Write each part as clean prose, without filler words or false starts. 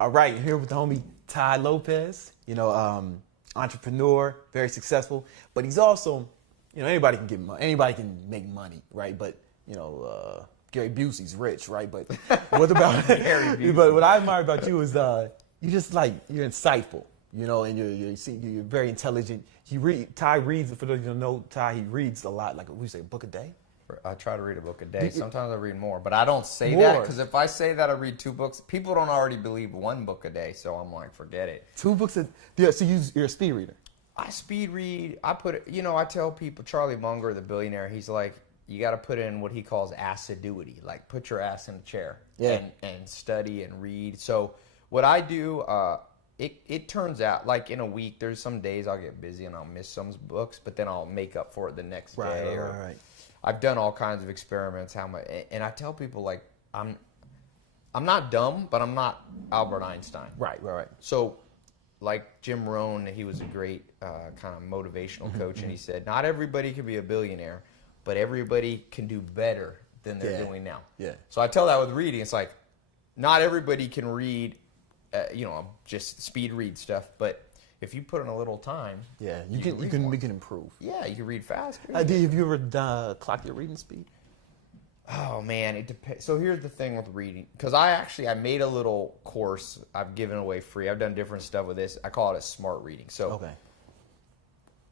All right, here with the homie Ty Lopez, entrepreneur, very successful, but he's also, anybody can get money, anybody can make money, right? But, Gary Busey's rich, right? But what about Gary Busey. But what I admire about you is you're insightful, and you're very intelligent. Ty reads, for those who don't know, Ty, he reads a lot, like we say, a book a day. I try to read a book a day. Sometimes I read more, but I don't say More? that because if I say that I read 2 books, people don't already believe 1 book a day. So I'm like, forget it. 2 books so you're a speed reader. I speed read. I put it. I tell people, Charlie Munger, the billionaire, he's like, you got to put in what he calls assiduity, like put your ass in a chair and study and read. So what I do, it turns out like in a week, there's some days I'll get busy and I'll miss some books, but then I'll make up for it the next day. Right. I've done all kinds of experiments. And I tell people like I'm not dumb, but I'm not Albert Einstein. Right. So, like Jim Rohn, he was a great kind of motivational coach, and he said, not everybody can be a billionaire, but everybody can do better than they're doing now. Yeah. So I tell that with reading. It's like, not everybody can read, just speed read stuff, but if you put in a little time, you can improve. Yeah, you can read faster. Have you ever clocked your reading speed? Oh man, it depends. So here's the thing with reading, because I made a little course I've given away free. I've done different stuff with this. I call it a smart reading. So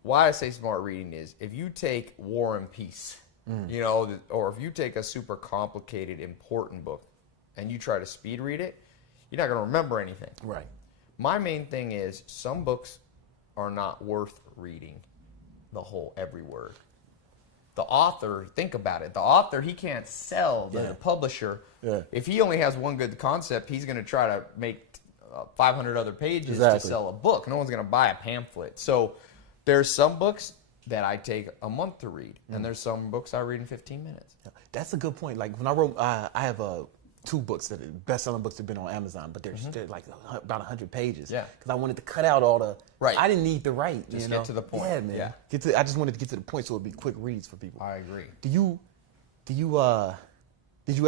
why I say smart reading is if you take War and Peace, or if you take a super complicated, important book and you try to speed read it, you're not going to remember anything. Right. My main thing is some books are not worth reading every word. The author, think about it. The author, he can't sell the publisher. Yeah. If he only has one good concept, he's going to try to make 500 other pages to sell a book. No one's going to buy a pamphlet. So there's some books that I take a month to read, and there's some books I read in 15 minutes. That's a good point. Like when I wrote, I have 2 books that are best-selling books have been on Amazon, but they're like about 100 pages. Yeah. Because I wanted to cut out all the. Right. I didn't need to write. Just get to the point. Yeah, man. Yeah. I just wanted to get to the point so it'd be quick reads for people. I agree. Did you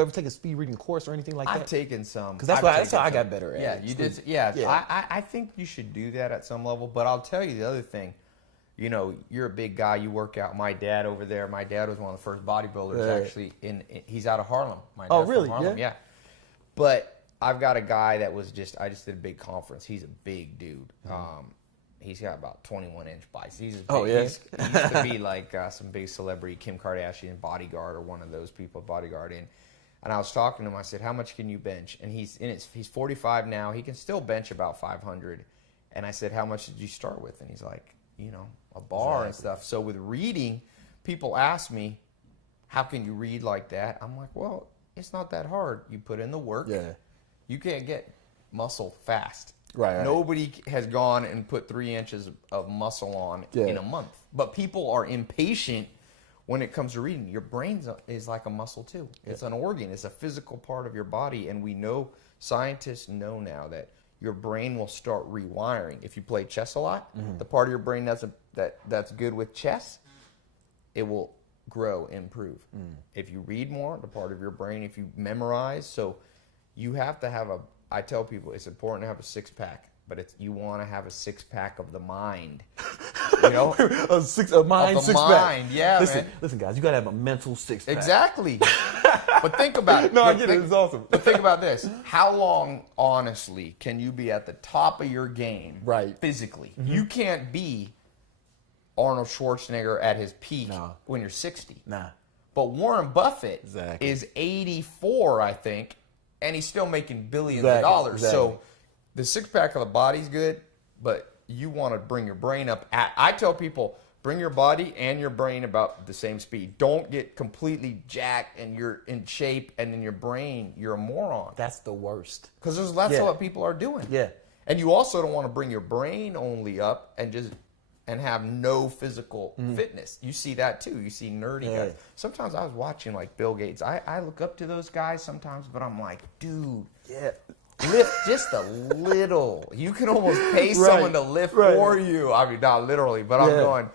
ever take a speed reading course or anything like that? I've taken some. Because that's how I got better at it. Yeah, you did. Yeah. I think you should do that at some level. But I'll tell you the other thing. You're a big guy. You work out. My dad over there. My dad was one of the first bodybuilders actually. He's out of Harlem. My dad's really? From Harlem. Yeah. But I've got a guy that I just did a big conference. He's a big dude. He's got about 21-inch biceps. He used to be like some big celebrity, Kim Kardashian bodyguard or one of those people bodyguarding. And I was talking to him. I said, how much can you bench? And he's 45 now. He can still bench about 500. And I said, how much did you start with? And he's like, a bar and stuff. So with reading, people ask me, how can you read like that? I'm like, well, it's not that hard. You put in the work. Yeah. You can't get muscle fast. Right. Nobody has gone and put 3 inches of muscle on in a month. But people are impatient when it comes to reading. Your brain is like a muscle too. It's an organ. It's a physical part of your body. And scientists know now that your brain will start rewiring. If you play chess a lot, the part of your brain that's good with chess, it will grow, improve. If you read more, the part of your brain, if you memorize, so you have to I tell people it's important to have a 6-pack, but you want to have a 6-pack of the mind. a mind 6-pack. Yeah, listen, guys, you got to have a mental 6-pack. Exactly. But think about it. No, I get it. It's awesome. But think about this. How long, honestly, can you be at the top of your game physically? You can't be Arnold Schwarzenegger at his peak when you're 60. Nah. But Warren Buffett is 84, I think, and he's still making billions of dollars. So the 6-pack of the body's good, but you want to bring your brain up. I tell people, bring your body and your brain about the same speed. Don't get completely jacked and you're in shape, and in your brain, you're a moron. That's the worst. Because that's what people are doing. Yeah. And you also don't want to bring your brain only up and have no physical fitness. You see that too. You see nerdy guys. Sometimes I was watching like Bill Gates. I look up to those guys sometimes, but I'm like, dude, lift just a little. You can almost pay someone to lift for you. I mean, not literally, but I'm going,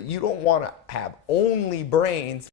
you don't want to have only brains.